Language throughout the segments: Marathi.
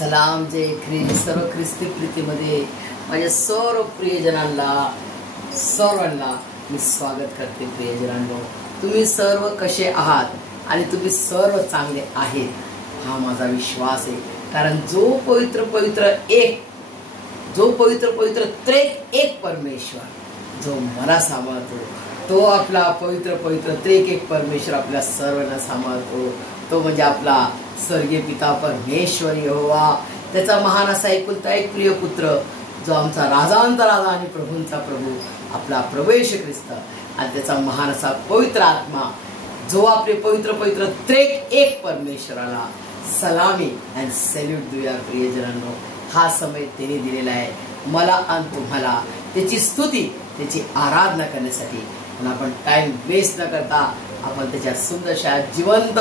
सलाम जय ख्रिस्त सर्व ख्रिस्ती प्रीतीमध्ये माझ्या सर्व प्रियजनांना सर्वांना मी स्वागत करते। प्रियजनांनो, तुम्ही सर्व कसे आहात आणि तुम्ही सर्व चांगले आहेत हा माझा विश्वास आहे। कारण जो पवित्र पवित्र एक जो पवित्र पवित्र त्रेक एक परमेश्वर जो मला सांभाळतो तो आपला पवित्र पवित्र त्रेक एक परमेश्वर आपल्या सर्वांना सांभाळतो। तो म्हणजे आपला स्वर्गीय पिता परमेश्वर यहोवा, त्याचा महान असा एकुलता एक प्रिय पुत्र जो आमचा राजांचा राजा आणि प्रभूंचा प्रभू आपला प्रभू येशू ख्रिस्त, आणि त्याचा महान असा पवित्र आत्मा जो आपले पवित्र पवित्र त्रेक एक परमेश्वराला सलामी अँड सॅल्यूट देऊया। प्रियजनांनो, हा समय त्याने दिलेला आहे मला आणि तुम्हाला त्याची स्तुती त्याची आराधना करण्यासाठी। आपण टाइम वेस्ट न करता आपण त्याच्या सुंदरशा जिवंत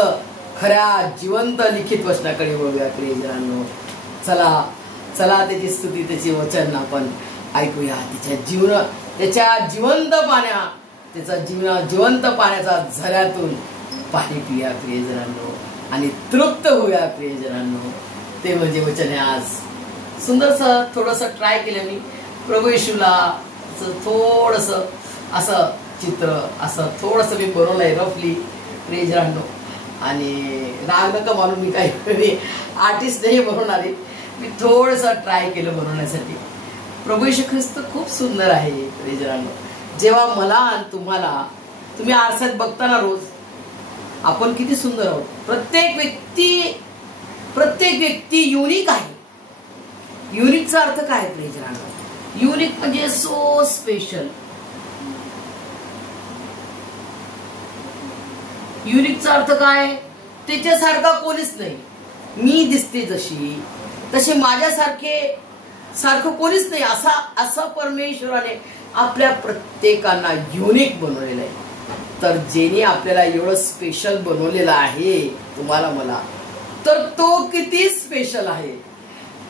खऱ्या जिवंत लिखित वचनाकडे वळूया। प्रियजनांनो, चला चला त्याची स्तुती त्याचे वचन आपण ऐकूया। त्याच्या जिवंत पाण्याचा झऱ्यातून पाणी पिया प्रियजनांनो, आणि तृप्त होऊया प्रियजनांनो। ते म्हणजे वचन आहे। आज सुंदरसं थोडंसं ट्राय केलं मी प्रभू येशूला थोडस असं चित्र असं थोडंसं मी बनवलंय रफली प्रियजनांनो, आणि राग नका मानून मी काही आर्टिस्ट नाही बनवणार आहे, मी थोडंसं ट्राय केलं बनवण्यासाठी। प्रभू येशू ख्रिस्त खूप सुंदर आहे प्रियजनांनो। जेव्हा मला आणि तुम्हाला तुम्ही आरशात बघताना रोज आपण किती सुंदर आहोत। प्रत्येक व्यक्ती युनिक आहे। युनिकचा अर्थ काय प्रियजनांनो? युनिक म्हणजे सो स्पेशल। युनिकचा अर्थ काय? त्याच्यासारखा कोणीच नाही। मी दिसते जशी तसे माझ्यासारखं कोणीच नाही असा परमेश्वराने आपल्या प्रत्येकांना युनिक बनवलेलं आहे। तर जेने आपल्याला एवढं स्पेशल बनवलेलं आहे तुम्हाला मला, तर तो किती स्पेशल आहे,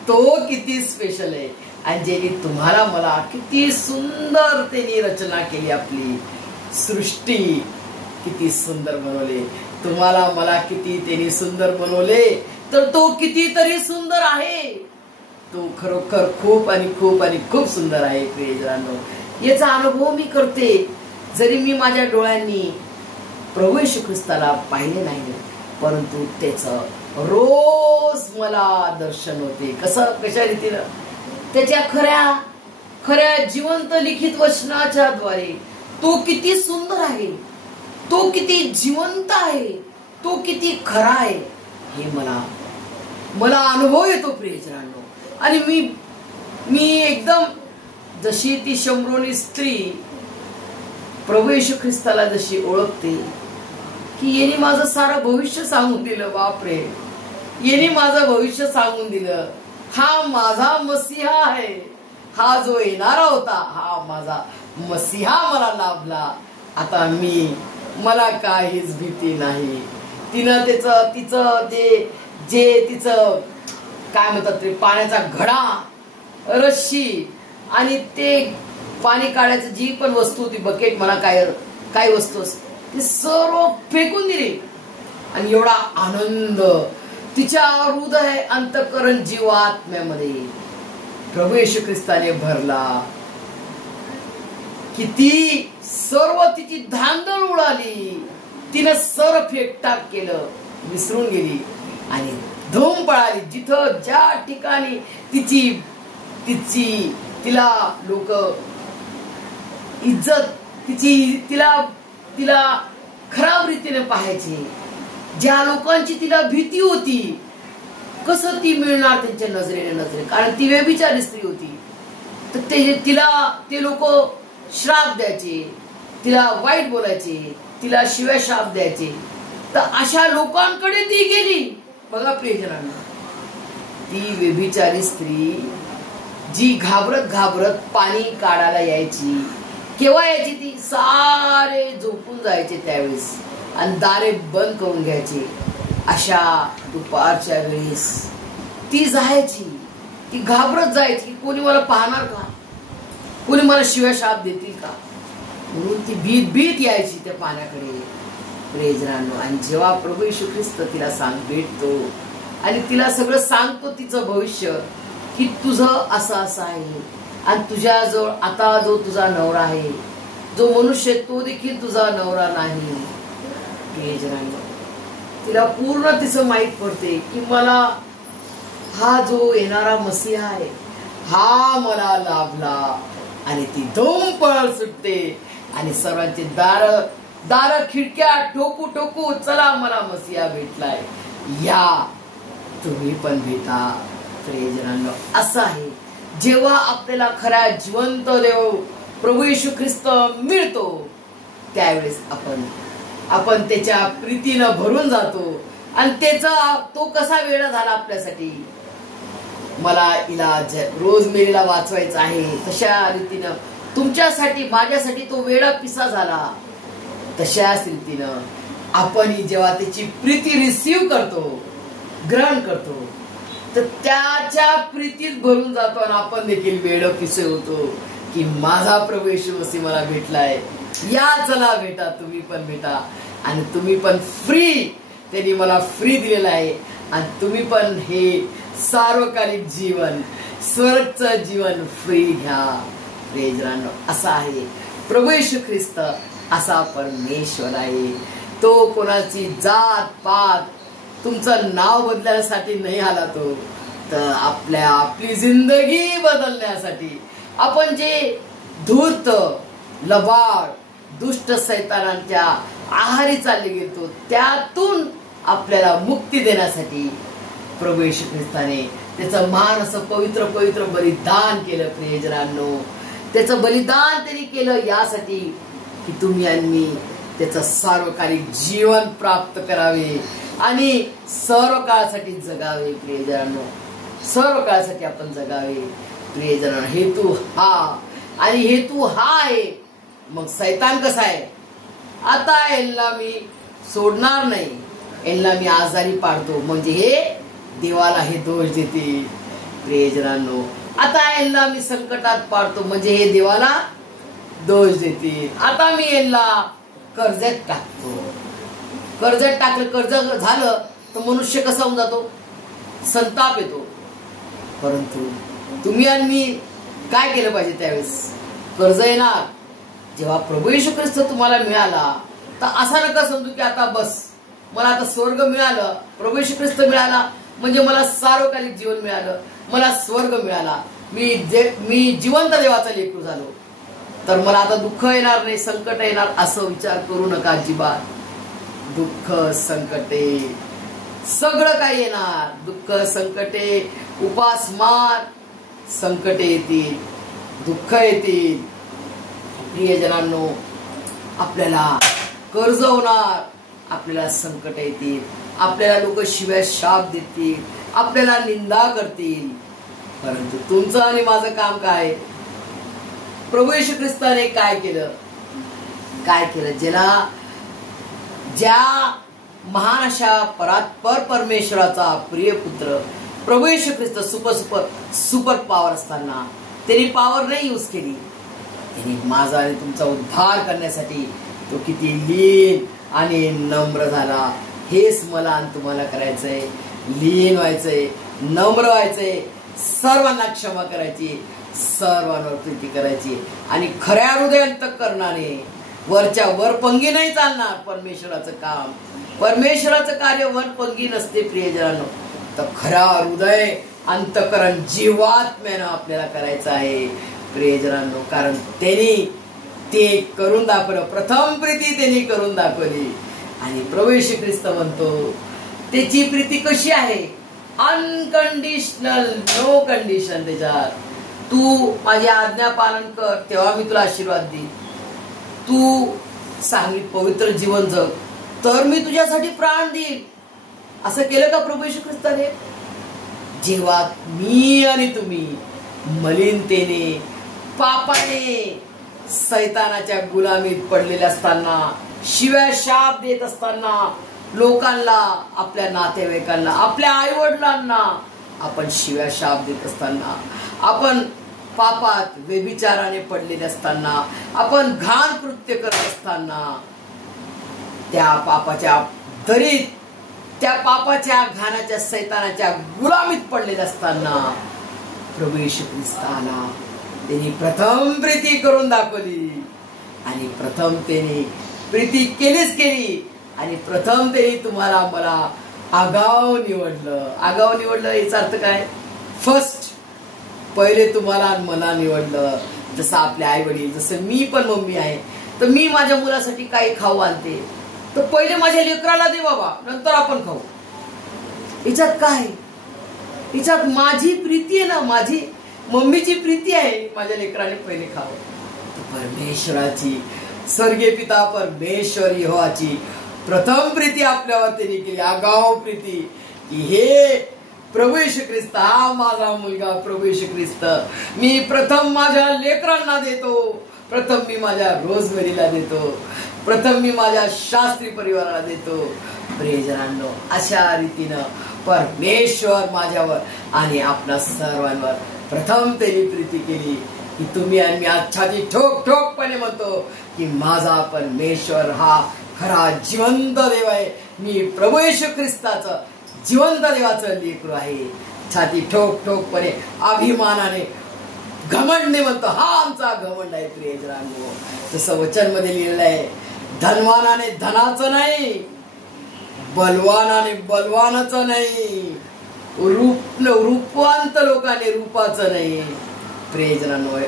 तो किती स्पेशल आहे। आणि जेने तुम्हाला मला किती सुंदर त्यांनी रचना केली, आपली सृष्टी किती सुंदर बनवले, तुम्हाला मला किती त्यांनी सुंदर बनवले, तर तो कितीतरी सुंदर आहे। तो खरोखर खूप आणि खूप आणि खूप सुंदर आहे प्रियजनांनो। याचा अनुभव मी करते जरी मी माझ्या डोळ्यांनी प्रभू येशू ख्रिस्ताला पाहिले नाही, परंतु त्याचं रोज मला दर्शन होते। कशा रीतीनं? त्याच्या खऱ्या जिवंत लिखित वचनाच्या द्वारे तो किती सुंदर आहे, तो किती जिवंत आहे, तो किती खरा आहे हे मला अनुभव येतो प्रियजनांनो। आणि मी एकदम जशी ती शंभरोनी स्त्री प्रभू येशू ख्रिस्ताला जशी ओळखते की येणे माझं सारं भविष्य सांगून दिलं, बापरे येणे माझं भविष्य सांगून दिलं, हा माझा मसीहा आहे, हा जो येणारा होता हा माझा मसीहा मला लाभला। आता मला काहीच भीती नाही। तिनं तिचं काय म्हणतात ते पाण्याचा घडा रस्सी आणि ते पाणी काढायचं जी पण वस्तू होती, बकेट म्हणा काय वस्तू ती सर्व फेकून दिली, आणि एवढा आनंद तिच्या हृदय अंतःकरण जीवात्म्यामध्ये प्रभू येशू ख्रिस्ताने भरला। किती सर्व तिची धांदळ उडाली, तिनं सर फेकटाक केलं, विसरून गेली आणि धूम पळाली। जिथं ज्या ठिकाणी तिला लोक इज्जत तिला खराब रीतीने पाहायचे, ज्या लोकांची तिला भीती होती, कसं ती मिळणार त्यांच्या नजरेने, कारण ती व्यभिचारी स्त्री होती, तर ते लोक श्राप द्यायचे, तिला वाईट बोलायचे, तिला शिव्या शाप द्यायचे। तर अशा लोकांकडे ती गेली। बघा प्रियजनांना, ती व्यभिचारी स्त्री जी घाबरत पाणी काढायला यायची, केव्हा यायची? ती सारे झोपून जायचे त्यावेळेस आणि दारे बंद करून घ्यायचे। अशा दुपारच्या वेळेस ती जायची, ती घाबरत जायची, कोणी मला पाहणार का, कोणी मला शिव्या शाप देतील का, म्हणून ती भीत यायची त्या पाण्याकडे प्रियजनांनो। आणि जेव्हा प्रभू येशू ख्रिस्त तिला भेटतो, आणि तिला सगळं सांगतो तिचं भविष्य की तुझं असं असं आहे आणि तुझ्याजवळ आता जो तुझा नवरा आहे, जो मनुष्य तो देखील तुझा नवरा नाही. तिला पूर्ण तिचं माहित पडते की मला हा जो येणारा मसीहा आहे हा मला लाभला. आणि ती धूम पळ सुटते आणि सर्वांचे दार खिडक्या ठोकू ठोकू, चला मला मसीहा भेटलाय, या तुम्ही पण भेटा. प्रियजनांनो, असं आहे जेव्हा आपल्याला खरा जिवंत देव प्रभू येशू ख्रिस्त मिळतो त्यावेळेस आपण त्याच्या प्रीतीनं भरून जातो. आणि त्याचा तो कसा वेळा झाला आपल्यासाठी, मला इलाज रोज मेरीला वाचवायचा आहे तशा रीतीनं तुमच्यासाठी माझ्यासाठी तो वेळा पिसा झाला. तशाच रीतीनं आपण जेव्हा त्याची प्रीती रिसीव करतो, ग्रहण करतो, तर त्याच्या प्रीतीत भरून जातो आणि आपण देखील वेळ पिसे होतो की माझा प्रभू येशू मसीह मला भेटलाय, या चला भेटा, तुम्ही पण भेटा. आणि तुम्ही पण फ्री, त्यांनी मला फ्री दिलेला आहे. आणि तुम्ही पण हे सार्वकालिक जीवन, स्वर्गचं जीवन फ्री घ्या. प्रियजनांनो, असा आहे प्रभू येशू ख्रिस्त, असा परमेश्वर आहे. तो कोणाची जात पात, तुमचं नाव बदलण्यासाठी नाही आला, तो तर आपली जिंदगी बदलण्यासाठी. आपण जे धूर्त, लबाड, दुष्ट सैतानांच्या आहारी चालले गेलो त्यातून आपल्याला मुक्ती देण्यासाठी प्रभू येशू ख्रिस्ताने त्याचं महान असं पवित्र पवित्र बलिदान केलं. प्रियजनांनो, त्याचं बलिदान त्यांनी केलं यासाठी की तुम्ही आणि त्याचं सार्वकालिक जीवन प्राप्त करावे आणि सर्व काळासाठी जगावे. प्रियजनांनो, सर्व काळासाठी आपण जगावे. प्रियजनांनो, हेतू हा आणि हेतू हा आहे. मग सैतान कसा आहे, आता यांना मी सोडणार नाही, यांना मी आजारी पाडतो, म्हणजे हे देवाला हे दोष देते. प्रियजनांनो, आता यांना मी संकटात पाडतो, म्हणजे हे देवाला दोष देते. आता मी यांना कर्जात टाकतो. कर्जात टाकलं, कर्ज झालं तर मनुष्य कसा होऊन जातो, संताप येतो. परंतु तुम्ही आणि मी काय केलं पाहिजे त्यावेळेस, कर्ज येणार जेव्हा प्रभू येशू ख्रिस्त तुम्हाला मिळाला तर असा नका समजू की आता बस मला आता स्वर्ग मिळालं, प्रभू येशू ख्रिस्त मिळाला म्हणजे मला सार्वकालिक जीवन मिळालं, मला स्वर्ग मिळाला, मी जिवंत देवाचा लेकरू झालो, तर मला आता दुःख येणार नाही, संकट येणार, असं विचार करू नका अजिबात. दुःख संकटे सगळं काही येणार. दुःख संकटे, उपासमार, संकटे येतील, दुःख येतील. प्रियजनांनो, आपल्याला कर्ज होणार, आपल्याला संकट येतील, आपल्याला लोक शिव्या शाप देतील, आपल्याला निंदा करतील. परंतु तुमचं आणि माझं काम काय, प्रभू येशू ख्रिस्ताने काय केलं, काय केलं, ज्या महान अशा परात्पर परमेश्वराचा प्रिय पुत्र प्रभू येशू ख्रिस्त सुपर पॉवर असताना त्यांनी पॉवर नाही यूज केली, त्यांनी माझा आणि तुमचा उद्धार करण्यासाठी तो किती लीन आणि नम्र झाला. हेच मला आणि तुम्हाला करायचंय, लीन व्हायचंय, नम्र व्हायचंय, सर्वांना क्षमा करायची, सर्वांवर प्रीती करायची आणि खऱ्या हृदय अंतःकरणाने, वरच्या वरपंगी नाही चालणार. परमेश्वराचं काम, परमेश्वराचं कार्य वरपंगी नसते. प्रियजनांनो, तर खरा हृदय अंतःकरण जीवात्म्यानं आपल्याला करायचं आहे. प्रियजनांनो, कारण त्यांनी ते करून दाखवलं, प्रथम प्रीती त्यांनी करून दाखवली. आणि प्रभू येशू ख्रिस्त म्हणतो त्याची प्रीती कशी आहे, अनकंडिशनल, नो कंडिशन. त्याच्यात तू माझी आज्ञा पालन कर तेव्हा मी तुला आशीर्वाद देईन, तू चांगली पवित्र जीवन जग तर मी तुझ्यासाठी प्राण देईन. असं केलं का प्रभू येशू ख्रिस्ताने? जेव्हा मी आणि तुम्ही मलिनतेने, पापाने, सैतानाच्या गुलामीत पडलेले असताना, शिव्या शाप देत असताना, लोकांना, आपल्या नातेवाईकांना, आपल्या आई वडिलांना आपण शिव्या शाप देत असताना, आपण पापात व्यभिचाराने पडलेले असताना, आपण घाण कृत्य करत असताना, त्या पापाच्या दरीत त्या पापाच्या घाणाच्या सैतानाच्या गुलामीत पडलेले असताना प्रभू येशू ख्रिस्त आला. त्यांनी प्रथम प्रीती करून दाखवली आणि प्रथम त्याने प्रीती केली आणि प्रथम त्यांनी तुम्हाला मला आगाव निवडलं. आगाव निवडलं याचा अर्थ काय? फर्स्ट, पहिले तुम्हाला मला निवडलं. जसं आपले आई वडील, जसं मी पण मम्मी आहे, तर मी माझ्या मुलासाठी काही खाऊ आणते, तर पहिले माझ्या लेकराला दे बाबा, नंतर आपण खाऊ. याच्यात काय? याच्यात माझी प्रीती आहे ना, माझी मम्मीची प्रीती आहे, माझ्या लेकराने पहिले खावं. परमेश्वराची, स्वर्गीय पिता परमेश्वर यहोवाची प्रथम प्रीती आपल्यावर त्यांनी केली, आगाव प्रीती, की हे प्रभू येशू ख्रिस्त, हा माझा मुलगा प्रभू येशू ख्रिस्त, मी प्रथम माझ्या लेकरांना देतो, प्रथम मी माझ्या रोजमेरीला देतो, प्रथम मी माझ्या शास्त्री परिवाराला देतो. प्रियजनांनो, अशा रीतीनं परमेश्वर माझ्यावर आणि आपल्या सर्वांवर प्रथम त्यांनी प्रीती केली, की तुम्ही आणि मी आच्छादी ठोक ठोकपणे म्हणतो की माझा परमेश्वर हा खरा जिवंत देव आहे. मी प्रभू येशू ख्रिस्ताचं जिवंत देवाचं लेकरू आहे. छाती ठोक ठोकपणे अभिमानाने घमंडने म्हणतो, हा आमचा घमंड आहे. प्रियजनांनो, जसं वचन मध्ये लिहिलेलं आहे, धनवानाने धनाचं नाही, बलवानाने बलवानाचं नाही, रूपवंत लोकांनी रूपाचं नाही. प्रियजनांनो,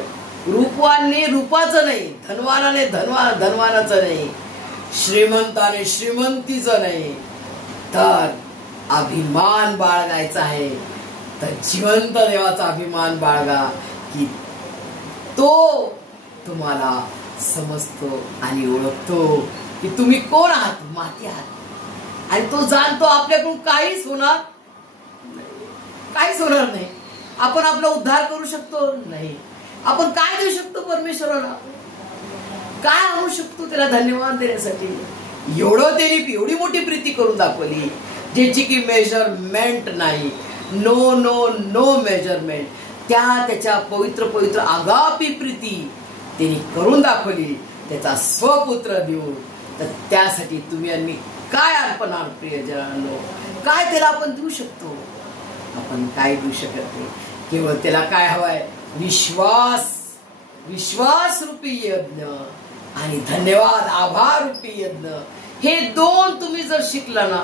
रूपवानने रूपाचं नाही, धनवानाने धनवानाचं नाही, श्रीमंताने श्रीमंतीचं नाही, तर अभिमान बाळगायचा आहे तर जिवंत देवाचा अभिमान बाळगा, की तो तुम्हाला समजतो आणि ओळखतो की तुम्ही कोण आहात, माती आहात, आणि तो जाणतो आपल्याकडून काहीच होणार नाही. आपण आपला उद्धार करू शकतो नाही. आपण काय देऊ शकतो परमेश्वराला? काय आणू शकतो त्याला धन्यवाद देण्यासाठी? एवढं त्यांनी एवढी मोठी प्रीती करून दाखवली, ज्याची की मेजरमेंट नाही. No measurement. त्याच्या पवित्र पवित्र आगापी प्रीती त्यांनी करून दाखवली, त्याचा स्वपुत्र देऊन. तर त्यासाठी तुम्ही आणि मी काय अर्पण आहात प्रियजनांनो? काय त्याला आपण देऊ शकतो? आपण काय देऊ शकत नाही. केवळ त्याला काय हवाय? विश्वास रूपी यज्ञ आणि धन्यवाद आभार रूपी यज्ञ. हे दोन तुम्ही जर शिकला ना,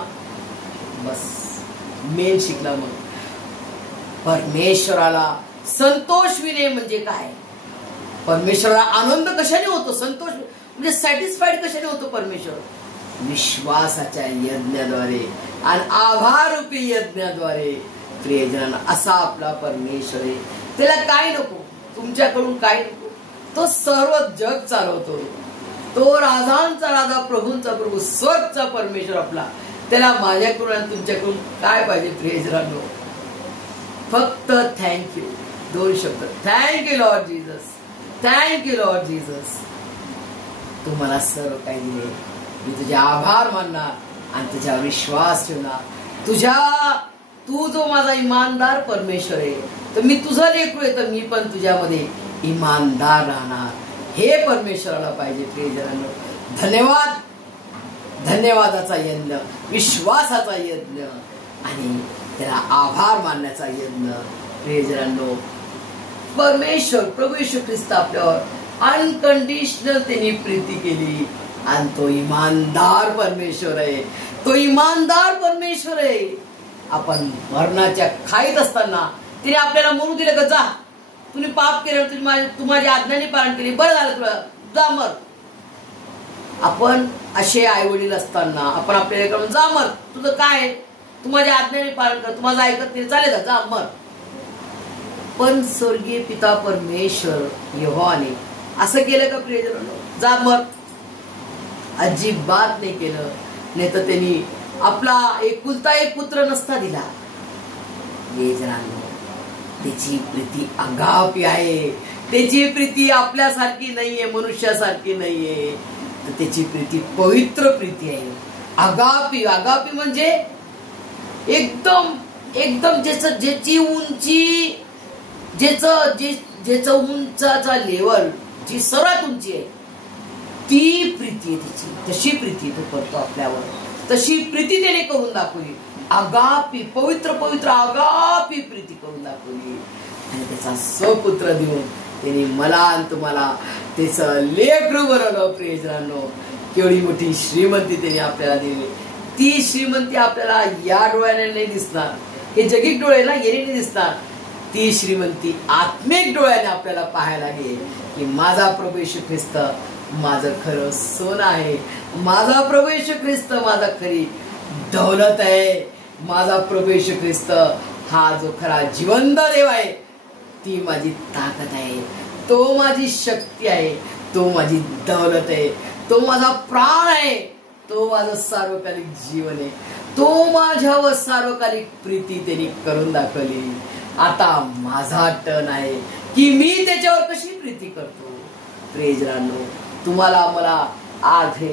बस मेन शिकला. मग परमेश्वराला संतोष विणे म्हणजे काय? परमेश्वराला आनंद कशाने होतो? संतोष म्हणजे सॅटिस्फाईड कशाने होतो परमेश्वर? विश्वासाच्या यज्ञाद्वारे आणि आभार रूपी यज्ञाद्वारे. प्रियजनांना, असा आपला परमेश्वर आहे. त्याला काय नको, तुमच्याकडून काय नको. तो सर्व जग चालवतो. तो राजांचा राजा, प्रभूंचा प्रभू, स्वर्गचा परमेश्वर आपला. त्याला माझ्याकडून आणि तुमच्याकडून काय पाहिजे प्रियजनांनो? फक्त थँक्यू. दोन शब्द, thank you Lord Jesus, thank you Lord Jesus. तू मला सर्व काही दिले, मी तुझे आभार मानणार आणि तुझ्यावर विश्वास ठेवणार. तू जो माझा इमानदार परमेश्वर आहे, तर मी तुझा लेकरू आहे, तर मी पण तुझ्यामध्ये इमानदार राहणार. हे परमेश्वराला पाहिजे. प्रियजनांनो, धन्यवादाचा यज्ञ, विश्वासाचा यज्ञ आणि त्याला आभार मानण्याचा यज्ञ. प्रियजनांनो, परमेश्वर प्रभू येशू ख्रिस्त आपल्यावर अनकंडिशनल त्यांनी प्रीती केली आणि तो इमानदार परमेश्वर आहे. तो इमानदार परमेश्वर आहे. आपण मरणाच्या खाईत असताना तिने आपल्याला म्हणू दिलं का जा, तुम्ही पाप केलं, तू माझ्या आज्ञाने पालन केली, बरं झालं तुला, जा मर. आपण असे आई वडील असताना आपण आपल्याला जा मर, तुझं काय, तू माझ्या आज्ञाने पालन कर, तू माझं ऐकत नाही, चालेल का, जा मर. पण स्वर्गीय पिता परमेश्वर यहोवाने असं केलं का प्रियजनांनो? जा मर. अजिबात नाही केलं. नाही तर त्यांनी आपला एकुलता एक पुत्र नसता दिला. प्रियजनांनो, त्याची प्रीती अगापी आहे. त्याची प्रीती आपल्यासारखी नाहीये, मनुष्यासारखी नाहीये. तर त्याची प्रीती पवित्र प्रीती आहे. अगापी म्हणजे एकदम ज्याची उंची, ज्याचं उंचाचा लेवल जी सर्वात उंची आहे, ती प्रीती आहे त्याची. तशी प्रीती तो करतो आपल्यावर. तशी प्रीती त्याने करून दाखवली. आगापी पवित्र पवित्र आगापी प्रीती करून दाखवली आणि त्याचा स्वपुत्र देऊन त्यांनी मला आणि तुम्हाला त्याचं लेकरू बनवलं. प्रियजनांनो, केवढी मोठी श्रीमंती त्यांनी आपल्याला दिली. ती श्रीमंती आपल्याला या डोळ्याने नाही दिसणार, हे जगिक डोळे ना येणे नाही दिसणार. ती श्रीमंती आत्मिक डोळ्याने आपल्याला पाहायला लागेल की माझा प्रभू येशू ख्रिस्त माझं खरं सोनं आहे, माझा प्रभू येशू ख्रिस्त माझा खरी दौलत आहे, माझा प्रभू येशू ख्रिस्त हा जो खरा जिवंत देव आहे, ती माझी ताकद आहे, तो माझी शक्ती आहे, तो माझी दौलत आहे, तो माझा प्राण आहे, तो माझं सार्वकालिक जीवन आहे, तो माझ्यावर सार्वकालिक प्रीती त्यांनी करून दाखवली. आता माझा टर्न आहे की मी त्याच्यावर कशी प्रीती करतो. प्रियजनांनो, तुम्हाला मला आज हे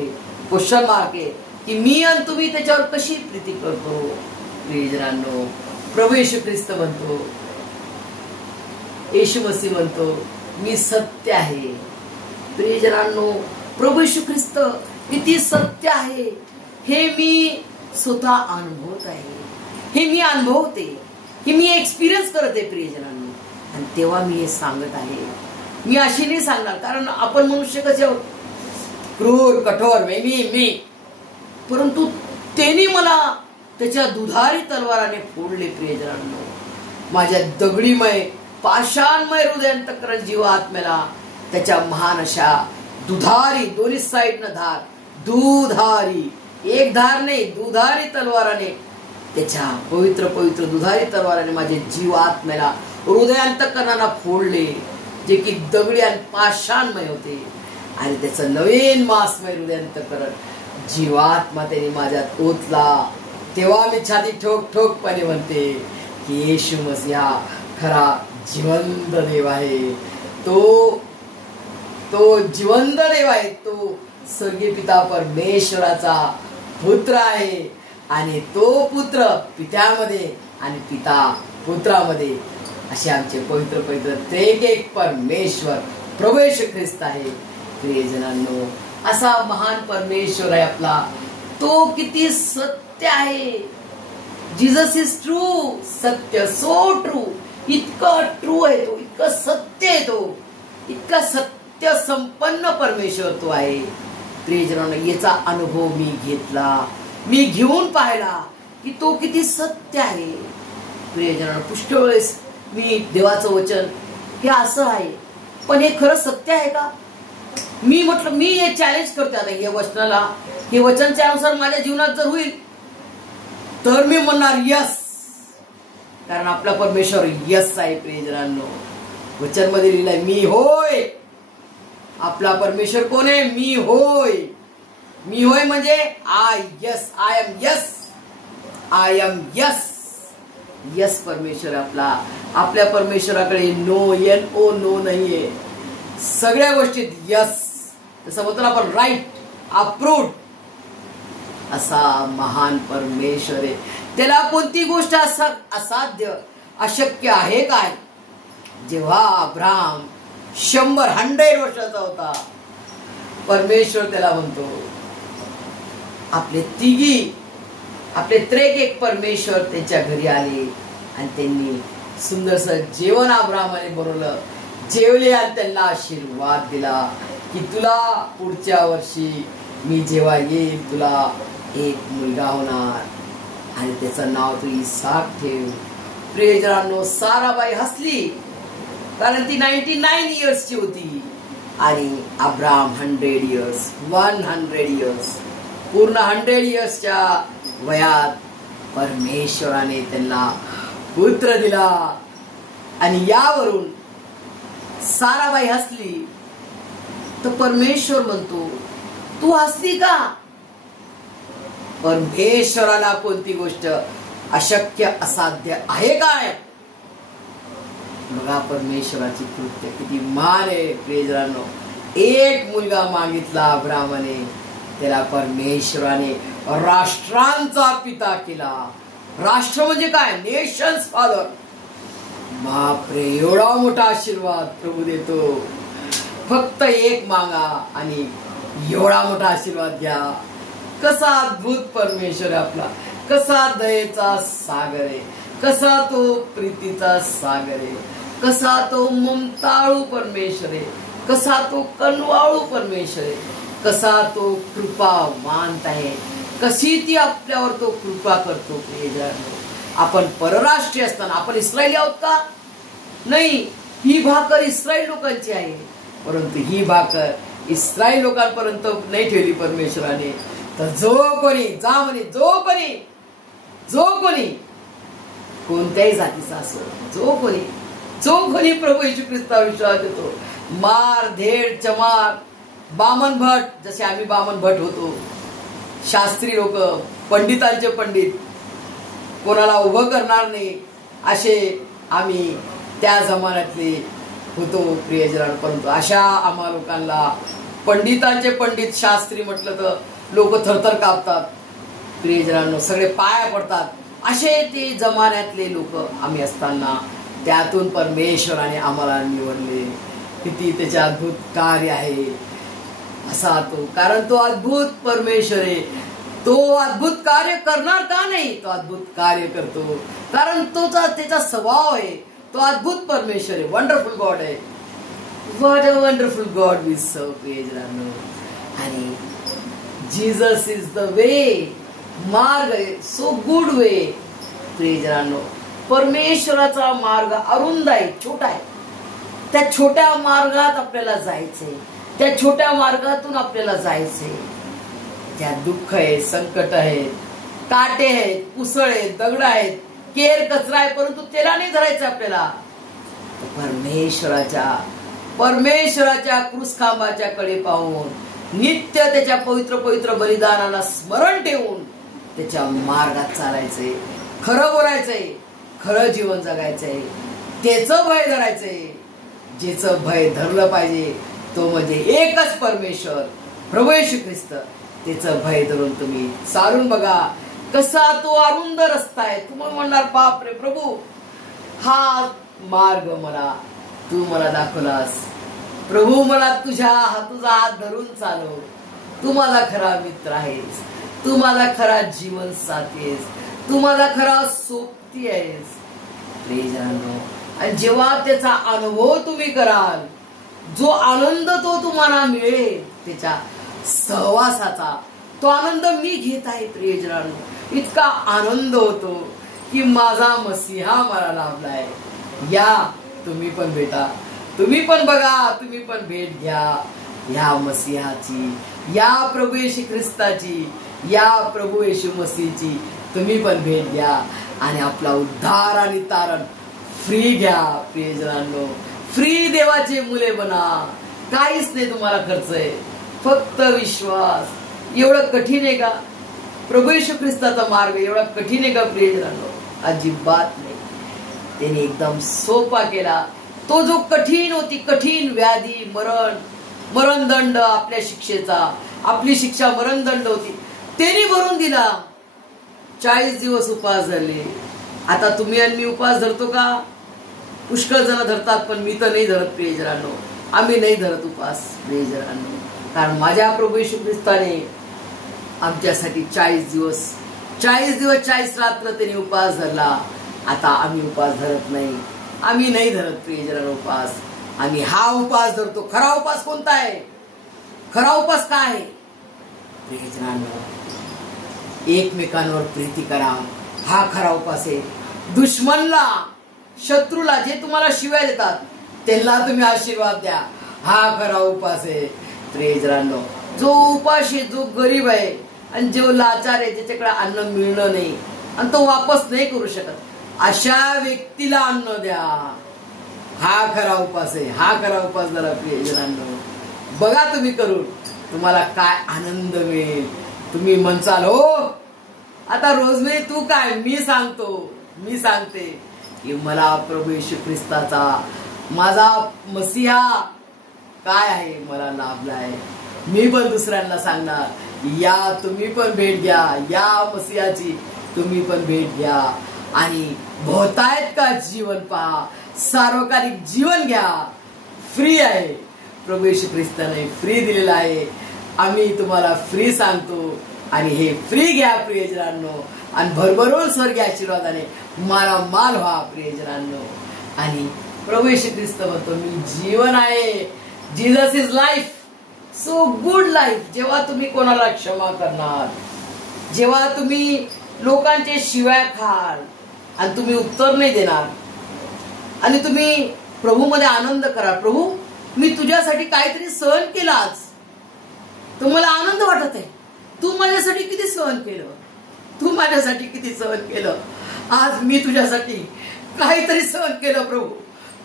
क्वेश्चन मार्क आहे की मी आणि तुम्ही त्याच्यावर कशी प्रीती करतो. प्रियजनांनो, प्रभू येशू ख्रिस्त म्हणतो, येशू मसीह म्हणतो, मी सत्य आहे. प्रियजनांनो, प्रभू येशू ख्रिस्त किती सत्य आहे हे मी स्वतः अनुभवत आहे, हे मी अनुभवते, हे मी एक्सपिरियन्स करते. प्रियजनांनो, आणि तेव्हा मी हे सांगत आहे. मी अशी नाही सांगणार, कारण आपण मनुष्य कसे आहोत, क्रूर कठोर मी, परंतु त्यांनी मला त्याच्या दुधारी तलवाराने फोडले. प्रियजनांनो, माझ्या दगडीमय पाषाणमय हृदयांतकरण जीवात्म्याला त्याच्या महान अशा दुधारी, दोन्ही साईडनं धार, दुधारी, एक धार नाही, दुधारी तलवाराने, त्याच्या पवित्र पवित्र दुधारी तलवाराने माझे जीवात्म्याला हृदयांतकरणाला फोडले, जे की दगडी आणि पाषाणमय होते. आणि त्याचं नवीन मांसमय हृदयांतकरण जीवात्मा त्याने माझ्यात ओतला. तेव्हा मी छाती ठोक ठोकपणे म्हणते की येशू मसीह हा खरा जिवंत देव आहे, तो जिवंत देव आहे, तो स्वर्गीय पिता परमेश्वराचा पुत्र आहे. आणि तो पुत्र पित्यामध्ये आणि पिता पुत्रामध्ये असे आमचे पवित्र पवित्र त्रिएक परमेश्वर प्रभू येशू ख्रिस्त आहे. प्रियजनांनो, असा महान परमेश्वर आहे आपला, तो किती सत्य आहे. जीसस इज ट्रू, सत्य, सो ट्रू, इतकं ट्रू आहे तो, इतकं सत्य आहे तो, इतका सत्य संपन्न परमेश्वर तो आहे. प्रियजनांनो, याचा अनुभव मी घेतला, मी घेऊन पाहिला की तो किती सत्य आहे. प्रियजनांनो, पुष्कळ वेळेस मी देवाचं वचन हे असं आहे, पण हे खरं सत्य आहे का? मी म्हटलं, मी हे चॅलेंज करते आता या वचनाला, हे वचनच्या अनुसार माझ्या जीवनात जर होईल तर मी म्हणणार यस, कारण आपला परमेश्वर यस आहे. प्रियजनांनो, वचन मध्ये लिहिलंय मी होय. आपला परमेश्वर कोण आहे? मी होय. मी होय म्हणजे I yes, I am yes, I am yes. Yes परमेश्वर आपला. आपल्या परमेश्वराकडे नो, एन ओ नो नाहीये, सगळ्या गोष्टीत यस. तसं म्हणतो ना आपण, राईट, अप्रूव्ड. असा महान परमेश्वर आहे. त्याला कोणती गोष्ट असाध्य, अशक्य आहे काय? जेव्हा अब्राहम 100 वर्षाचा होता, परमेश्वर त्याला म्हणतो, आपले त्रिएक परमेश्वर त्यांच्या घरी आले आणि त्यांनी सुंदरस जेवण अब्राहमाने बनवलं. जेवले आणि त्यांना आशीर्वाद दिला की तुला पुढच्या वर्षी मी जेव्हा येईल तुला एक मुलगा होणार आणि त्याचं नाव तू इसाक ठेव. प्रियजनांनो, साराबाई हसली, कारण ती 99 इयर्सची होती आणि अब्राहम 100 इयर्स, पूर्ण 100 इयर्सच्या वयात परमेश्वराने त्यांना पुत्र दिला. आणि यावरून साराबाई हसली, तर परमेश्वर म्हणतो, तू हसली का? परमेश्वराला कोणती गोष्ट अशक्य, असाध्य आहे काय? बघा परमेश्वराची कृत्य किती महान आहे. प्रियजनांनो, एक मुलगा मागितला अब्राहमाने, त्याला परमेश्वराने राष्ट्रांचा पिता केला. राष्ट्र म्हणजे काय? Nations father. बापरे, एवढा मोठा आशीर्वाद प्रभू देतो. फक्त एक मागा आणि एवढा मोठा आशीर्वाद घ्या. कसा अद्भुत परमेश्वर आहे आपला, कसा दयेचा सागर आहे, कसा तो प्रीतीचा सागर आहे, कसा तो ममताळू परमेश्वर आहे, कसा तो कनवाळू परमेश्वर आहे, कसा तो कृपावंत आहे, कशी ती आपल्यावर तो कृपा करतो. आपण परराष्ट्रीय असताना आपण इस्रायली आहोत का? नाही. ही भाकर इस्रायल लोकांची आहे, परंतु ही भाकर इस्रायल लोकांपर्यंत नाही ठेवली परमेश्वराने. तर जो कोणी कोणत्याही जातीचा असो, जो कोणी प्रभू येशू ख्रिस्तावर विश्वास देतो, मार धेड चमार बामन भट, जसे आम्ही बामन भट होतो, शास्त्री लोक, पंडितांचे पंडित, कोणाला उभं करणार नाही असे आम्ही त्या जमान्यातले होतो प्रियजनांनो. परंतु अशा आम्हा लोकांना पंडितांचे पंडित शास्त्री म्हटलं तर लोक थरथर कापतात प्रियजनांनो, सगळे पाया पडतात. असे ते जमान्यातले लोक आम्ही असताना त्यातून परमेश्वराने आम्हाला निवडले. किती त्याचे अद्भुत कार्य आहे असा तो, कारण तो अद्भुत परमेश्वर आहे. तो अद्भुत कार्य करणार का नाही? तो अद्भुत कार्य करतो, कारण तो त्याचा स्वभाव आहे. तो अद्भुत परमेश्वर आहे, वंडरफुल गॉड आहे. What a wonderful God we सर्व प्रियजनांनो. आणि जीसस इज द वे, मार्ग आहे, सो गुड वे प्रियजनांनो. परमेश्वराचा मार्ग अरुंद आहे, छोटा आहे. त्या छोट्या मार्गात आपल्याला जायचंय, त्या छोट्या मार्गातून आपल्याला जायचंय. त्यात दुःख आहे, संकट आहे, काटे आहेत, कुसळ आहेत, दगड आहेत, केर कचरा आहे, परंतु त्याला नाही धरायचं आपल्याला. परमेश्वराच्या क्रूसखांबाच्या कडे पाहून नित्य त्याच्या पवित्र पवित्र बलिदानाला स्मरण ठेवून त्याच्या मार्गात चालायचंय, खरं बोलायचंय, खरं जीवन जगायचंय, त्याचं भय धरायचंय. ज्याचं भय धरलं पाहिजे तो म्हणजे एकच परमेश्वर, प्रभू येशू ख्रिस्त. त्याचं भय धरून तुम्ही चालून बघा, कसा तो अरुंद रस्ता आहे. तुम्ही म्हणणार बाप रे प्रभू, हा मार्ग तू मला दाखवलास प्रभू, मला तुझा हात धरून चालव. तू माझा खरा मित्र आहेस, तू माझा खरा जीवन साथी आहेस, तू माझा खरा सोबती आहेस प्रियजनांनो. आणि जेव्हा त्याचा अनुभव तुम्ही कराल, जो आनंद तो तुम्हाला मिळेल त्याच्या सहवासाचा, तो आनंद मी घेत आहे प्रियजनांनो. इतका आनंद होतो की माझा मसीहा मला लाभलाय. या तुम्ही पण भेटा, तुम्ही पण बघा, तुम्ही पण भेट घ्या या मसीहाची, या प्रभू येशू ख्रिस्ताची, या प्रभू येशू मसीहची तुम्ही पण भेट घ्या आणि आपला उद्धार आणि तारण फ्री घ्या प्रियजनांनो. फ्री देवाचे मुले बना. काहीच नाही तुम्हाला खर्च आहे, फक्त विश्वास. एवढं कठीण आहे का प्रभू येशू ख्रिस्ताचा मार्ग? एवढा कठीण आहे का प्रियजनांनो? अजिबात नाही. त्याने एकदम सोपा केला. तो जो कठीण होती, कठीण व्याधी, मरणदंड आपल्या शिक्षेचा, आपली शिक्षा मरणदंड होती, त्यांनी भरून दिला. 40 दिवस उपवास धरले. आता तुम्ही आणि मी उपवास धरतो का? पुष्कळ जण धरतात, पण मी तर नाही धरत प्रियजनांनो. आम्ही नाही धरत उपवास प्रियजनांनो, कारण माझ्या प्रभू येशू ख्रिस्ताने आमच्यासाठी 40 दिवस 40 रात्र त्यांनी उपवास धरला. आता आम्ही उपवास धरत नाही, आम्ही नाही धरत प्रियजनांनो उपवास. आम्ही हा उपवास धरतो. खरा उपवास कोणता आहे? खरा उपवास काय आहे प्रियजनांनो? एकमेकांवर प्रीती करा, हा खरा उपवास आहे. दुश्मनला, शत्रूला, जे तुम्हाला शिव्या देतात त्यांना तुम्ही आशीर्वाद द्या, हा खरा उपवास आहे प्रियजनांनो. जो उपाशी, जो गरीब आहे आणि जो लाचार आहे, ज्याच्याकडे अन्न मिळणं नाही आणि तो वापस नाही करू शकत, अशा व्यक्तीला अन्न द्या, हा खरा उपवास आहे. हा खरा उपवास झाला प्रियजनांनो. बघा तुम्ही करून, तुम्हाला काय आनंद मिळेल. तुम्ही म्हणसाल हो आता रोजमेरी तू काय, मी सांगते की मला प्रभू येशू ख्रिस्ताचा, माझा मसीहा काय आहे मला लाभलाय. मी पण दुसऱ्यांना सांगणार, या तुम्ही पण भेट घ्या, या मसीहाची तुम्ही पण भेट घ्या आणि भोवतायत का जीवन पहा, सार्वकालिक जीवन घ्या. फ्री आहे, प्रभू येशू ख्रिस्ताने फ्री दिलेला आहे. आम्ही तुम्हाला फ्री सांगतो, आणि हे फ्री घ्या प्रियजनांनो, आणि भरभरून स्वर्गीय आशीर्वादाने मला माल व्हा प्रियजनांनो. आणि प्रभू येशू ख्रिस्त म्हणतो मी जीवन आहे. Jesus is life, so good life. जेव्हा तुम्ही कोणाला क्षमा करणार, जेव्हा तुम्ही लोकांचे शिव्या खाल आणि तुम्ही उत्तर नाही देणार, आणि तुम्ही प्रभू मध्ये आनंद करा. प्रभू मी तुझ्यासाठी काहीतरी सहन केलं आज, तर मला आनंद वाटत आहे. तू माझ्यासाठी किती सहन केलं, तू माझ्यासाठी किती सहन केलं. आज मी तुझ्यासाठी काहीतरी सहन केलं प्रभू,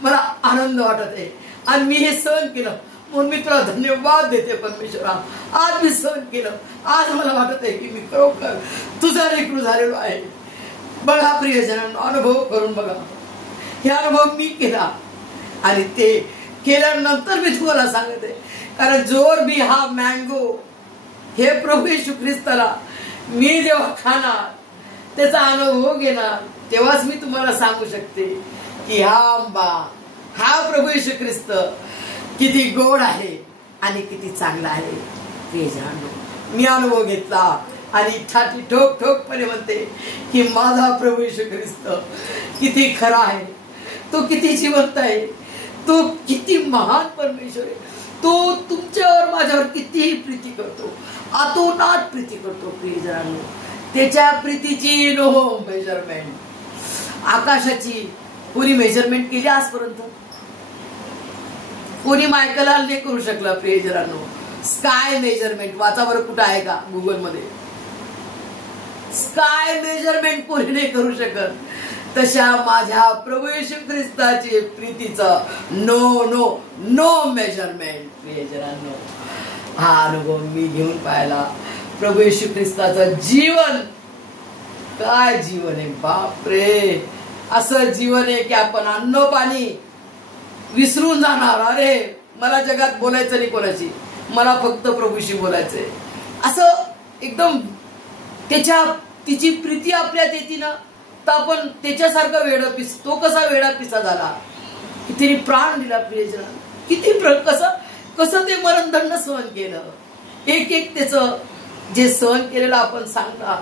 मला आनंद वाटत आहे. आणि मी हे सहन केलं म्हणून मी तुला धन्यवाद देते परमेश्वरा. आज मी सहन केलं, आज मला वाटत आहे की मी खरोखर तुझा लेकरू झालेलो आहे. बघा प्रियजनांनो, अनुभव करून बघा. हे अनुभव मी केला आणि ते केल्यानंतर मी तुम्हाला सांगते. कारण जोर बी हा मँगो, हे प्रभू येशू ख्रिस्ताला मी जेव्हा खाणार, त्याचा अनुभव घेणार, तेव्हाच मी तुम्हाला सांगू शकते की हा आंबा, हा प्रभू येशू ख्रिस्त किती गोड आहे आणि किती चांगला आहे. ते जाणो मी अनुभव घेतला आणि छाती ठोक ठोकपणे म्हणते की माझा प्रभू येशू ख्रिस्त किती खरा आहे, तो किती जिवंत आहे, तो किती महान परमेश्वर आहे. तो तुमच्यावर माझ्यावर कितीही प्रीती करतो, आतोनात प्रीती करतो. प्रियजनांनो, त्याच्या प्रीतीची नो मेजरमेंट. आकाशाची कोणी मेजरमेंट केली आजपर्यंत? कोणी मायकलला नाही करू शकला. प्रियजनांनो, स्काय मेजरमेंट वाचा बरं, कुठं आहे का गुगल मध्ये? स्काय मेजरमेंट कोणी नाही करू शकत. तशा माझ्या प्रभू येशू ख्रिस्ताची प्रीतीचं नो नो नो मेजरमेंट. प्रियजनांनो, हा अनुभव मी घेऊन पाहिला. प्रभू येशू ख्रिस्ताचं जीवन, काय जीवन आहे बापरे. असं जीवन आहे की आपण अन्न पाणी विसरून जाणार. अरे मला जगात बोलायचं नाही कोणाशी, मला फक्त प्रभूशी बोलायचंय. असं एकदम तिची प्रीती आपल्यात येते ना, तर आपण त्याच्यासारखा वेडा पिस. तो कसा वेडा पिसा झाला की तिने प्राण दिला. प्रियजन, किती कसं ते मरणदंड सहन केलं. एक एक त्याचं जे सहन केलेलं आपण सांगता,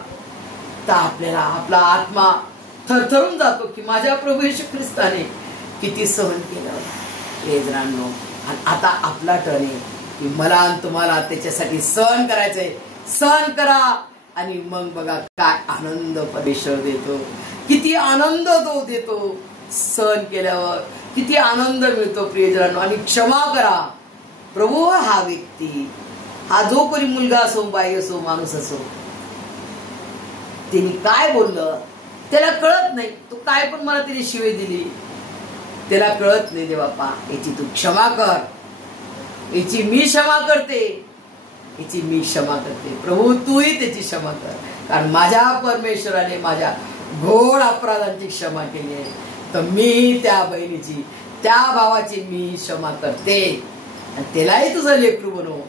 तर आपल्याला आपला आत्मा थरथरून जातो की माझ्या प्रभू येशू ख्रिस्ताने किती सहन केलं. प्रियजनांनो, आणि आता आपला टर्न आहे की मला आणि तुम्हाला त्याच्यासाठी सहन करायचंय. सहन करा आणि मग बघा काय आनंद परमेश्वर देतो, किती आनंद तो देतो. सहन केल्यावर किती आनंद मिळतो. प्रियजनांनो, आणि क्षमा करा. प्रभू हा व्यक्ती, हा जो कोणी मुलगा असो, बाई असो, माणूस असो, तिने काय बोललं त्याला कळत नाही. तो काय पण मला तिने शिवे दिली, त्याला कळत नाही. देवा, याची तू क्षमा कर, याची मी क्षमा करते, याची मी क्षमा करते. प्रभू तूही त्याची क्षमा कर, कारण माझ्या परमेश्वराने माझ्या घोर अपराधांची क्षमा केली आहे. तर मी त्या बहिणीची, त्या भावाची मी क्षमा करते, आणि त्यालाही तुझं लेकरू बनव.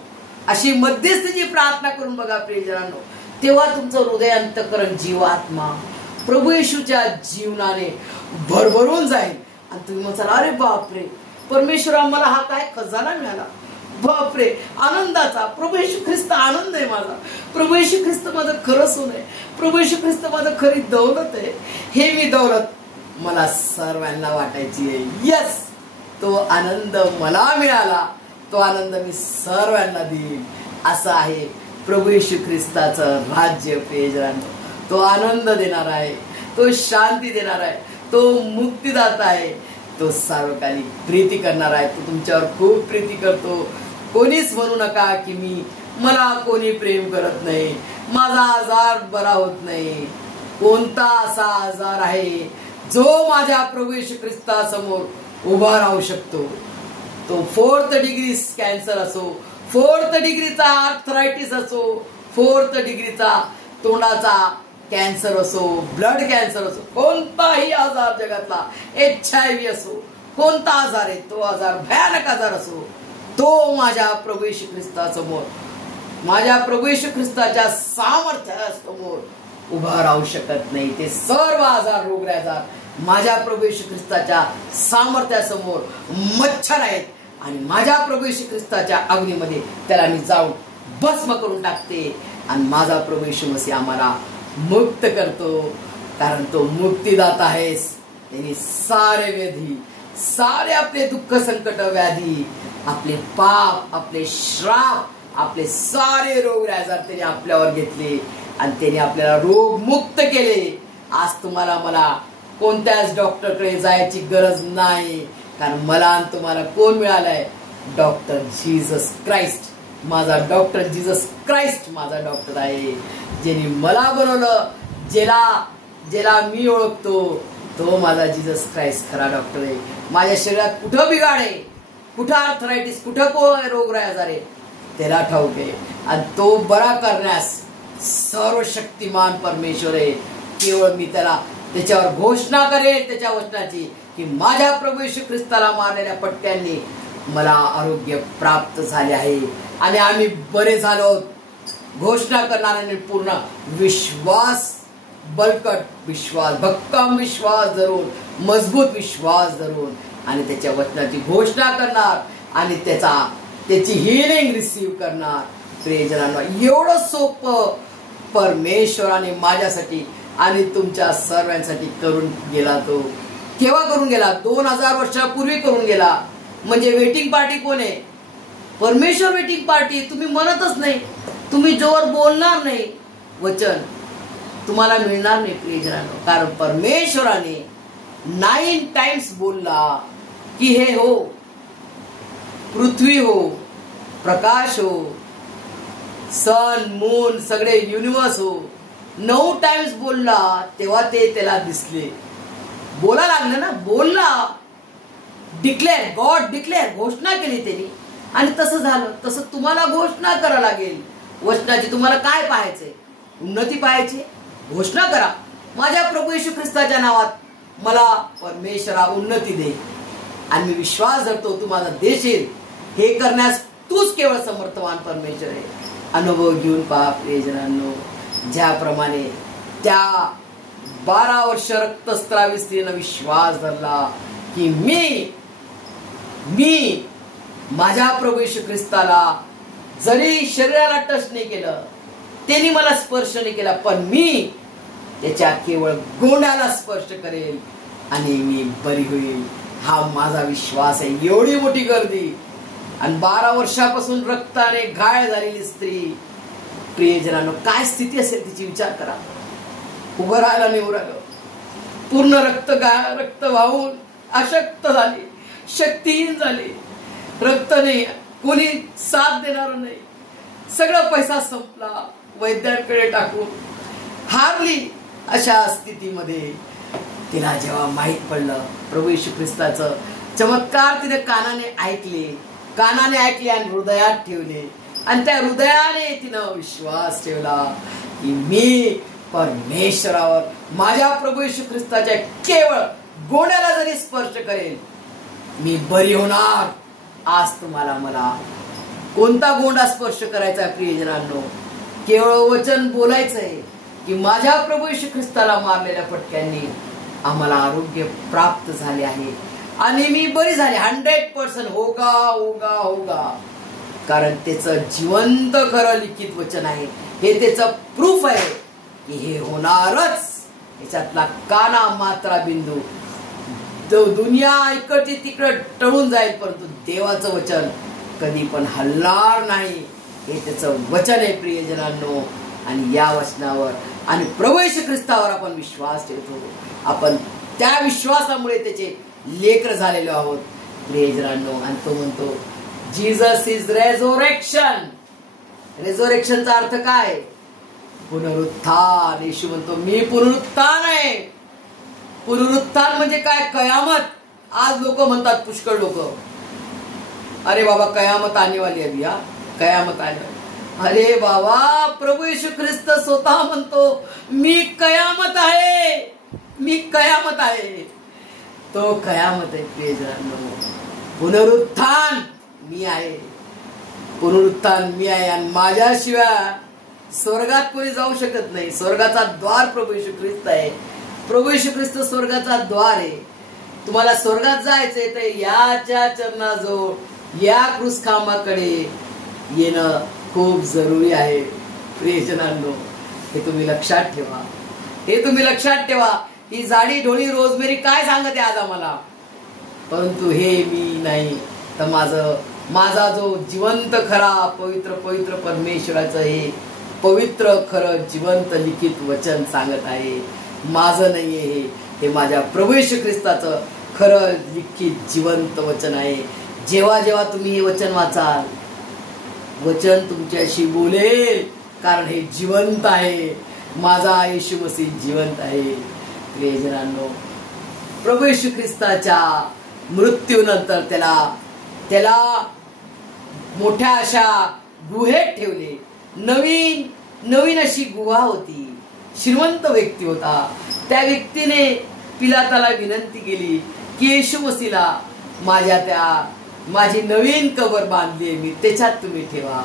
अशी मध्यस्थीची प्रार्थना करून बघा प्रियजनांनो. तेव्हा तुमचं हृदय, अंतःकरण, जीवात्मा प्रभू येशूच्या जीवनाने भरभरून जाईल. आणि तुम्ही म्हणाल, अरे बापरे परमेश्वरा, मला हा काय खजाना मिळाला. बापरे, आनंदाचा. प्रभू येशू ख्रिस्त आनंद आहे माझा. प्रभू येशू ख्रिस्त माझं खरं सोन आहे. प्रभू येशू ख्रिस्त माझं खरी दौलत आहे. हे मी दौलत मला सर्वांना वाटायची आहे. यस, तो आनंद मला मिळाला, तो आनंद मी सर्वांना देईन. असं आहे प्रभू येशू ख्रिस्ताचं राज्य. प्रियजनांनो, तो आनंद देणार आहे, तो शांती देणार आहे, तो मुक्तीदाता आहे, तो सार्वकालिक प्रीती करणार आहे. तो तुमच्यावर खूप प्रीती करतो. कोणीच म्हणू नका की मला कोणी प्रेम करत नाही, माझा आजार बरा होत नाही. कोणता असा आजार आहे जो माझ्या प्रभू येशू ख्रिस्तासमोर उभा राहू शकतो? तो 4th डिग्री कॅन्सर असो, 4th डिग्रीचा आर्थरायटिस असो, 4th डिग्रीचा तोंडाचा कॅन्सर असो, ब्लड कॅन्सर असो, कोणताही आजार जगातला, HIV असो, कोणता आजार आहे, तो आजार भयानक आजार असो, तो माझ्या प्रभू येशू ख्रिस्तासमोर, माझ्या प्रभू येशू ख्रिस्ताच्या सामर्थ्यासमोर उभा राहू शकत नाही. ते सर्व आजार, रोगराजार माझ्या प्रभू येशू ख्रिस्ताच्या सामर्थ्यासमोर मच्छर आहेत. आणि माझ्या प्रभू येशू ख्रिस्ताच्या अग्नीमध्ये त्याला मी जाऊन भस्म करून टाकते. आणि माझा प्रभू येशू मसीह आम्हाला मुक्त करतो, कारण तो मुक्तिदाता आहेस. त्यांनी सारे व्याधी, सारे आपले दुःख संकट व्याधी, आपले पाप, आपले श्राप, आपले सारे रोग आजार त्यांनी आपल्यावर घेतले आणि त्यांनी आपल्याला रोग मुक्त केले. आज तुम्हाला मला कोणत्याच डॉक्टरकडे जायची गरज नाही, कारण मला आणि तुम्हाला कोण मिळालाय? Doctor Jesus Christ. माझा डॉक्टर जीसस क्राइस्ट माझा डॉक्टर आहे, ज्याने मला बनवलं, ज्याला मी ओळखतो, तो माझा जीसस क्राइस्ट खरा डॉक्टर आहे. माझ्या शरीरात कुठं बिघाड आहे, कुठं आर्थरायटिस, कुठं रोग आजार आहे, त्याला ठाऊक आहे. आणि तो बरा करण्यास सर्वशक्तिमान परमेश्वर आहे. केवळ मी त्याच्यावर घोषणा करेन त्याच्या वचनाची, की माझ्या प्रभू येशू ख्रिस्ताला मारलेल्या पट्ट्यांनी मला आरोग्य प्राप्त झाले आहे आणि आम्ही बरे झालो. घोषणा करणाऱ्याने पूर्ण विश्वास, बळकट विश्वास, भक्कम विश्वास धरून, मजबूत विश्वास धरून आणि त्याच्या वचनाची घोषणा करणार आणि त्याची हिलिंग रिसीव्ह करणार. प्रियजनांनो, एवढं सोपं परमेश्वराने माझ्यासाठी आणि तुमच्या सर्वांसाठी करून गेला. तो केव्हा करून गेला? 2000 वर्षापूर्वी करून गेला. म्हणजे वेटिंग पार्टी कोण आहे? परमेश्वर वेटिंग पार्टी. तुम्ही म्हणतच नाही, तुम्ही जोर बोलणार नाही, वचन तुम्हाला मिळणार नाही प्रियजनांनो. कारण परमेश्वराने 9 टाइम्स बोलला की हे हो, पृथ्वी हो, प्रकाश हो, सन, मून, सगळे युनिवर्स हो. 9 टाइम्स बोलला, तेव्हा ते त्याला दिसले. बोला लागलं ना, बोलला, डिक्लेअर, गॉड डिक्लेअर, घोषणा केली त्यांनी आणि तसं झालं. तसं तुम्हाला घोषणा करावं लागेल वचनाची. तुम्हाला काय पाहायचंय? उन्नती पाहायची? घोषणा करा, माझ्या प्रभू येशू ख्रिस्ताच्या नावात मला परमेश्वरा उन्नती दे आणि मी विश्वास धरतो तू माझा देशील. हे करण्यास तूच केवळ समर्थवान परमेश्वर आहे. अनुभव घेऊन पहा प्रियजनांनो, ज्याप्रमाणे त्या 12 वर्ष रक्तस्रावी स्त्रीनं विश्वास धरला की मी माझ्या प्रभू येशू ख्रिस्ताला जरी शरीराला टच नाही केलं, त्यांनी मला स्पर्श नाही केला, पण मी त्याच्या केवळ गोंड्याला स्पर्श करेल आणि मी बरी होईल. हा माझा विश्वास आहे. एवढी मोठी गर्दी आणि 12 वर्षापासून रक्ताने घायल झालेली स्त्री. प्रियजनांनो, काय स्थिती असेल तिची विचार करा. उभं राहायला नाही उरालं, पूर्ण रक्त वाहून अशक्त झाली, शक्तीहीन झाली, रक्त नाही, कोणी साथ देणार नाही, सगळा पैसा संपला, वैद्यांकडे टाकून हारली. अशा स्थितीमध्ये तिला जेव्हा माहित पडलं प्रभू येशू ख्रिस्ताचं चमत्कार, तिने कानाने ऐकले आणि हृदयात ठेवले आणि त्या हृदयाने तिनं विश्वास ठेवला की मी परमेश्वरावर, माझ्या प्रभू येशू ख्रिस्ताच्या केवळ गोंड्याला जरी स्पर्श करेल मी बरी होणार. आज तुम्हाला मला कोणता गोंडा स्पर्श करायचा आहे प्रियजनांनो? केवळ वचन बोलायचंय की माझ्या प्रभू येशू ख्रिस्ताला मारलेल्या फटक्यांनी आम्हाला आरोग्य प्राप्त झाले आहे आणि मी बरी झाले. 100% होगा होगा होगा. कारण त्याचं जिवंत खरं लिखित वचन आहे. हे त्याचं प्रूफ आहे की हे होणारच. याच्यातला काना मात्रा बिंदू दुनिया इकडची तिकडे टळून जाईल, परंतु देवाचं वचन कधी पण हलणार नाही. हे त्याचं वचन आहे प्रियजनांनो. आणि या वचनावर आणि प्रभू येशू ख्रिस्तावर आपण विश्वास ठेवतो. आपण त्या विश्वासामुळे त्याचे लेकर झालेलो आहोत प्रियजनांनो. आणि तो म्हणतो जीसस इज रेझोरेक्शन. रेझोरेक्शनचा अर्थ काय? पुनरुत्थान. येशू म्हणतो मी पुनरुत्थान आहे. पुनरुत्थान म्हणजे काय? कयामत. आज लोक म्हणतात, पुष्कळ लोक, अरे बाबा कयामत आने वाली अभी, कयामत आने. अरे बाबा, प्रभू येशू ख्रिस्त स्वतः म्हणतो मी कयामत आहे, मी कयामत आहे. तो कयामत आहे प्रियजनांनो. पुनरुत्थान मी आहे, पुनरुत्थान मी आहे. आणि माझ्याशिवाय स्वर्गात कोणी जाऊ शकत नाही. स्वर्गाचा द्वार प्रभू येशू ख्रिस्त आहे. प्रभू येशू ख्रिस्त स्वर्गाचा द्वार आहे. तुम्हाला स्वर्गात जायचंय तर याच्या चरणाजवळ, या क्रूस खांबाकडे येणं खूप जरुरी आहे. प्रियजनांनो, हे तुम्ही लक्षात ठेवा, हे तुम्ही लक्षात ठेवा. ही झाडी ढोळी रोजमेरी काय सांगते आज आम्हाला, परंतु हे मी नाही तर माझा जो जिवंत खरा पवित्र पवित्र परमेश्वराचं हे पवित्र खरं जिवंत लिखित वचन सांगत आहे. माझं नाहीये हे माझ्या प्रभू येशू ख्रिस्ताचं खरं लिखित जिवंत वचन आहे. जेव्हा जेव्हा तुम्ही हे वचन वाचाल, वचन तुमच्याशी बोलेल, कारण हे जिवंत आहे. माझा येशू मसीह जिवंत आहे. प्रियजनांनो, प्रभू येशू ख्रिस्ताच्या मृत्यूनंतर त्याला मोठ्या अशा गुहेत ठेवले. नवीन अशी गुहा होती. श्रीमंत व्यक्ती होता. त्या व्यक्तीने पिलाताला विनंती केली की येशू मसीहला माझी नवीन कबर बांधली, मी त्याच्यात तुम्ही ठेवा.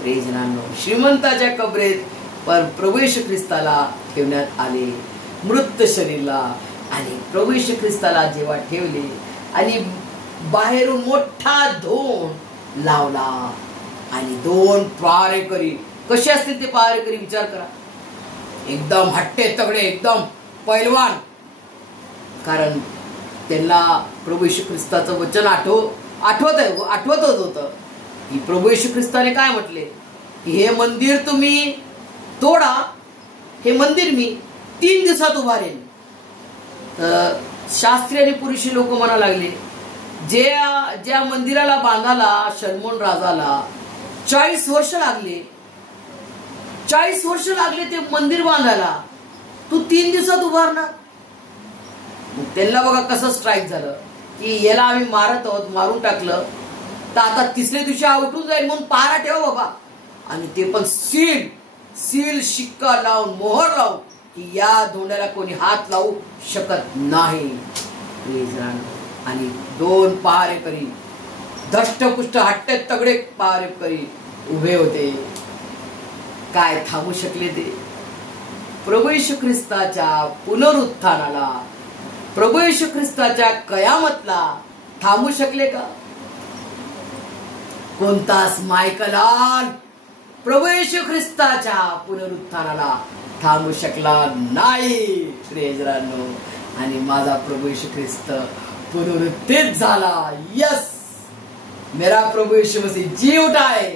प्रियजनांनो, श्रीमंताच्या कबरेत प्रभू येशू ख्रिस्ताला ठेवण्यात आले, मृत शरीराला. आणि प्रभू येशू ख्रिस्ताला जेव्हा ठेवले आणि बाहेरून मोठा धोंड लावला आणि 2 पहारेकरी, कसे असतील ते पहारेकरी विचार करा, एकदम हट्टे तगडे, एकदम पैलवान. कारण त्यांना प्रभू येशू ख्रिस्ताचं वचन आठवत होतं की प्रभू येशू ख्रिस्ताने काय म्हटले की हे मंदिर तुम्ही तोडा, हे मंदिर मी 3 दिवसात उभारेन. तर शास्त्री आणि पुरुषी लोक म्हणा लागले, ज्या मंदिराला बांधायला शलमोन राजाला 40 वर्ष लागले, 40 वर्ष लागले ते मंदिर बांधायला, तू 3 दिवसात उभारणार. त्यांना बघा कसं स्ट्राईक झालं की याला आम्ही मारत आहोत, मारून टाकलं तर आता 3ऱ्या दिवशी हा उठून जाईल म्हणून पहारा ठेवा बाबा. आणि ते पण सील शिक्का लावून, मोहर लावून की या धोंड्याला कोणी हात लावू शकत नाही. आणि 2 पहारेकरी, धष्टपुष्ट हट्टे तगडे पहारेकरी उभे होते. काय थांबू शकले ते? प्रभू येशू ख्रिस्ताच्या पुनरुत्थानाला, प्रभू येशू ख्रिस्ताच्या कयामतला थांबू शकले का? कोणताच मायकलाल प्रभू येशू ख्रिस्ताच्या पुनरुत्थानाला थांबू शकला नाही. प्रियजनांनो, आणि माझा प्रभू येशू ख्रिस्त पुनरुत्थित झाला. यस, मेरा प्रभू येशू मसीह जी उठा है,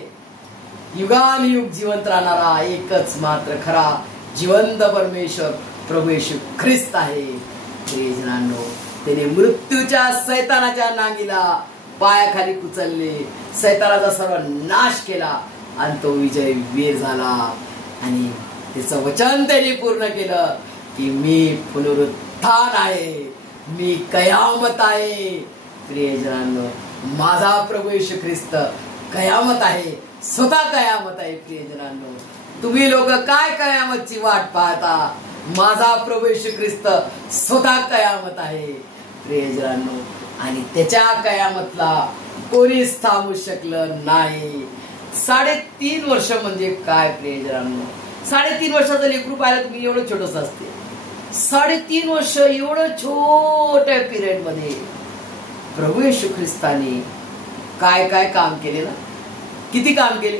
युगानुयुग जिवंत राहणारा एकच मात्र खरा जिवंत परमेश्वर प्रभू येशू ख्रिस्त आहे. प्रियजनांनो, त्याने मृत्यूच्या सैतानाच्या नांगीला पायाखाली कुचलले, सैतानाचा सर्व नाश केला आणि तो विजय वीर झाला. आणि त्याचं वचन त्याने पूर्ण केलं की मी पुनरुत्थान आहे, मी कयामत आहे. प्रियजनांनो, माझा प्रभू येशू ख्रिस्त कयामत आहे, स्वतः कयामत आहे. प्रियजनांनो, तुम्ही लोक काय कयामतची वाट पाहता? माझा प्रभू येशू ख्रिस्त स्वतः कयामत आहे. प्रियजनांनो, आणि त्याच्या कयामतला कोणीच थांबू शकलं नाही. 3.5 वर्ष म्हणजे काय प्रियजनांनो? 3.5 वर्षाचं लेकरू पाहिलं तुम्ही, एवढं छोटस असते. 3.5 वर्ष एवढं छोट्या पिरियड मध्ये प्रभू येशू ख्रिस्ताने काय काय काम केले ना, किती काम केले.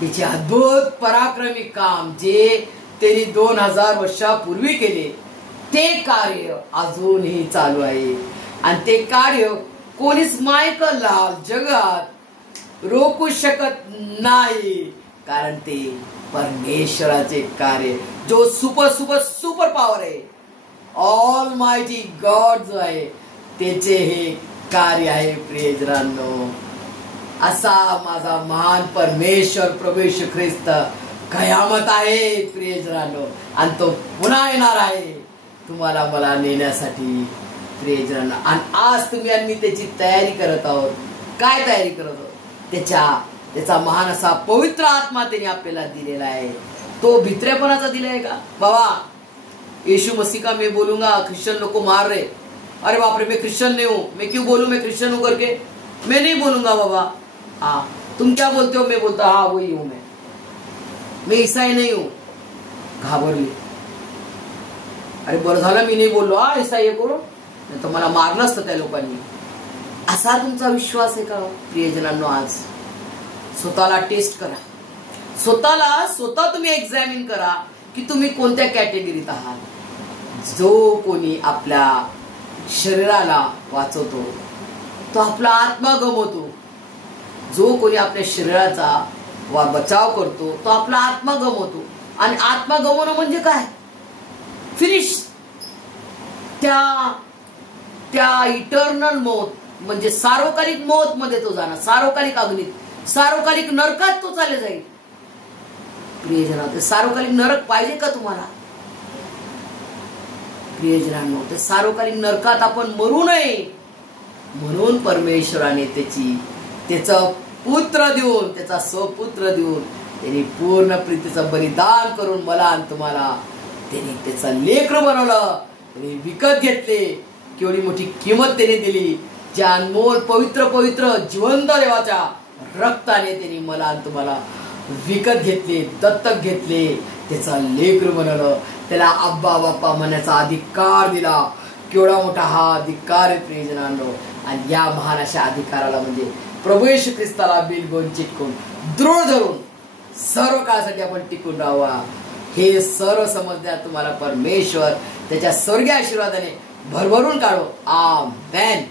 तिचे अद्भुत पराक्रमी काम जे त्यांनी 2000 वर्षापूर्वी केले, ते कार्य अजूनही चालू आहे. आणि ते कार्य कोणीच मायकलाल जगात रोखू शकत नाही, कारण ते परमेश्वराचे कार्य, जो सुपर पॉवर आहे, ऑल मायटी गॉड जो आहे, त्याचे हे कार्य आहे. प्रियजनांनो, असा माझा महान परमेश्वर प्रभू येशू ख्रिस्त कयामत आहे. प्रियजनांनो, आणि तो पुन्हा येणार आहे तुम्हाला मला नेण्यासाठी. प्रियजनांनो, आणि आज तुम्ही आणि मी त्याची तयारी करत आहोत. काय तयारी करत आहोत? त्याचा महान असा पवित्र आत्मा त्याने आपल्याला दिलेला आहे. तो भित्रेपणाचा दिलाय का? बाबा यीशु मसीह का मैं बोलूंगा, क्रिश्चियन लोग को मार रहे, अरे बाप रे मैं क्रिश्चियन नहीं हूं, मैं क्यों बोलूं मैं क्रिश्चियन हूं करके? मैं नहीं बोलूंगा बाबा. हाँ, तुम क्या बोलते हो? मैं बोलता हाँ वही हूं मैं ईसाई नहीं हूं. घाबरली. अरे बरं झालं मी नाही बोललो, हा ईसाई आहे करून, नाही तर मला मारलं असतं त्या लोकांनी. असा तुमचा विश्वास आहे का? प्रियजनांनो, आज स्वतःला टेस्ट करा. स्वतः तुम्ही एक्झामिन करा की तुम्ही कोणत्या कॅटेगरीत आहात. जो कोणी आपल्या शरीराला वाचवतो तो आपला आत्मा गमवतो. जो कोणी आपल्या शरीराचा बचाव करतो तो आपला आत्मा गमवतो. आणि आत्मा गमवणं म्हणजे काय? फिनिश. त्या इटर्नल मौत म्हणजे सार्वकालिक मौत मध्ये तो जाणार, सार्वकालिक अग्नीत, सार्वकालिक नरकात तो चाले जाईल. प्रियजनांनो, सार्वकालिक नरक पाहिजे का तुम्हाला? प्रियजनांनो, ते सार्वकालिक नरकात आपण मरू नये म्हणून परमेश्वराने त्याचा पुत्र देऊन, त्याचा स्वपुत्र देऊन त्यांनी पूर्ण प्रीतीचं बलिदान करून मला आणि तुम्हाला त्यांनी त्याचा लेकरं बनवलं. त्यांनी विकत घेतले. केवढी मोठी किंमत त्याने दिली. ज्या अनमोल पवित्र पवित्र जिवंत देवाच्या रक्ताने त्यांनी मला आणि तुम्हाला विकत घेतले, दत्तक घेतले, त्याचा लेकरं बनवलं. त्याला अब्बा बाप्पा म्हणण्याचा अधिकार दिला. केवढा मोठा हा अधिकार आहे प्रियजनांनो. आणि या महान अशा अधिकाराला म्हणजे प्रभू येशू ख्रिस्ताला बिलगोन चिटकून दृढ धरून सर्व काळासाठी आपण टिकून राहावा. हे सर्व समजण्यात तुम्हाला परमेश्वर त्याच्या स्वर्गीय आशीर्वादाने भरभरून काढो. आमेन.